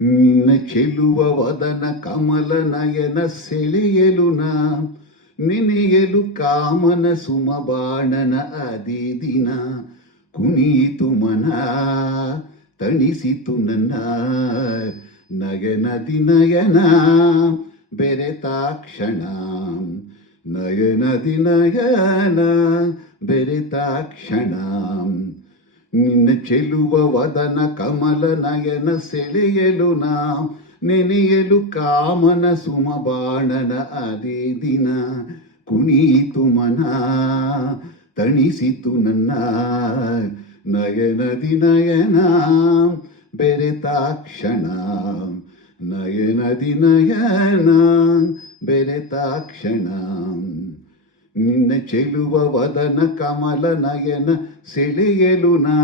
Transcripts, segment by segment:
ನಿನ್ನ ಚೆಲುವ ವದನ ಕಮಲ ನಯನ ಸೆಳೆಯಲು ನಾ ನೆನೆಯಲು ಕಾಮನ ಸುಮಬಾಣನ ಅದೇ ದಿನ ಕುಣಿಯಿತು ಮನ ತಣಿಸಿತು ನನ್ನ ನಯನದಿ ನಯನ ಬೆರೆತಾಕ್ಷಣ ನಯನದಿ ನಯನ ಬೆರೆತಾಕ್ಷಣ ನಿನ್ನ ಚೆಲುವ ವದನ ಕಮಲ ನಯನ ಸೆಳೆಯಲು ನಾ ನೆನೆಯಲು ಕಾಮನ ಸುಮಬಾಣನ ಅದೇ ದಿನ ಕುಣಿಯಿತು ಮನ ತಣಿಸಿತು ನನ್ನ ನಯನದಿ ನಯನ ಬೆರೆತಾಕ್ಷಣ ನಯನದಿ ನಯನ ಬೆರೆತಾಕ್ಷಣ ನಿನ್ನ ಚೆಲುವ ವದನ ಕಮಲ ನಯನ ಸೆಳೆಯಲು ನಾ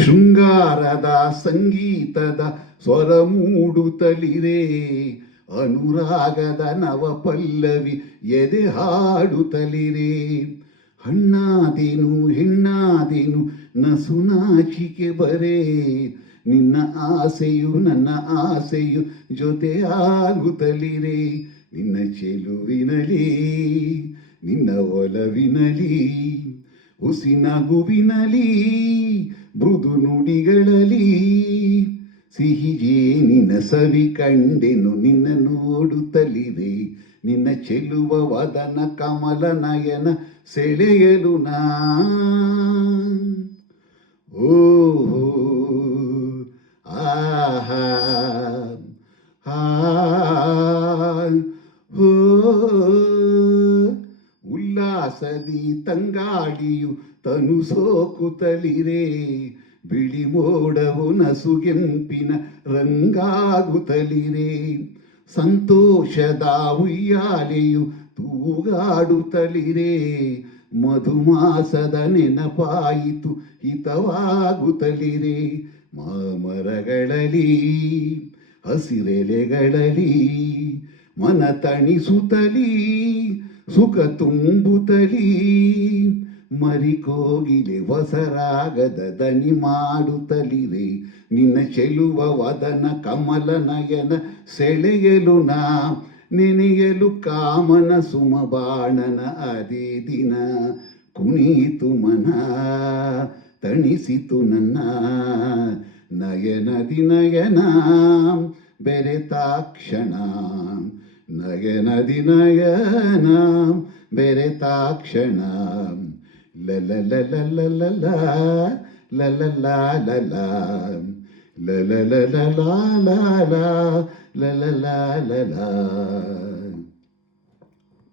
ಶೃಂಗಾರದ ಸಂಗೀತದ ಸ್ವರ ಮೂಡುತ್ತಲಿರೆ ಅನುರಾಗದ ನವ ಪಲ್ಲವಿ ಎದೆ ಹಾಡುತ್ತಲಿರೆ ಹಣ್ಣಾದೇನು ಹೆಣ್ಣಾದೇನು ನಸುನಾಚಿಕೆ ಬರೇ ನಿನ್ನ ಆಸೆಯು ನನ್ನ ಆಸೆಯು ಜೊತೆ ಆಗುತ್ತಲಿರೆ ನಿನ್ನ ಚೆಲುವಿನಲಿ ನಿನ್ನ ಒಲವಿನಲಿ ಹುಸಿನಗುವಿನಲಿ ಮೃದು ನುಡಿಗಳಲ್ಲಿ ಸಿಹಿ ಜೇನಿನ ಸವಿ ಕಂಡೆನು ನಿನ್ನ ನೋಡುತ್ತಲಿದೆ ನಿನ್ನ ಚೆಲುವ ವದನ ಕಮಲ ನಯನ ಸೆಳೆಯಲು ನಾ ಓಹೋ ಆಹಾ ಉಲ್ಲಾಸದಿ ತಂಗಾಳಿಯು ತನು ಸೋಕುತ್ತಲಿರೆ ಬಿಳಿ ಮೋಡವು ನಸುಗೆಂಪಿನ ರಂಗಾಗುತ್ತಲಿರೆ ಸಂತೋಷದ ಉಯ್ಯಾಲೆಯು ತೂಗಾಡುತ್ತಲಿರೆ ಮಧುಮಾಸದ ನೆನಪಾಯಿತು ಹಿತವಾಗುತ್ತಲಿರೆ ಮಾಮರಗಳಲ್ಲಿ ಹಸಿರೆಲೆಗಳಲ್ಲಿ ಮನ ತಣಿಸುತ್ತಲೀ ಸುಖ ತುಂಬುತ್ತಲೀ ಮರಿಕೋಗಿಲೆ ಹೊಸರಾಗದ ದನಿ ಮಾಡುತ್ತಲಿರೆ ನಿನ್ನ ಚೆಲುವ ವದನ ಕಮಲ ನಯನ ಸೆಳೆಯಲು ನಾ ನೆನೆಯಲು ಕಾಮನ ಸುಮಬಾಣನ ಅದೇ ದಿನ ಕುಣಿಯಿತು ಮನ ತಣಿಸಿತು ನನ್ನ ನಯನದಿ ನಯನ ಬೆರೆತಾಕ್ಷಣ ನಯನದಿ ನಯನ ಬೆರೆತಾಕ್ಷಣ ಲಲ ಲಲ ಲಲ ಲಲ ಲಲ ಲಲ ಲಲ ಲಲ ಲಲ ಲಲ ಲಲ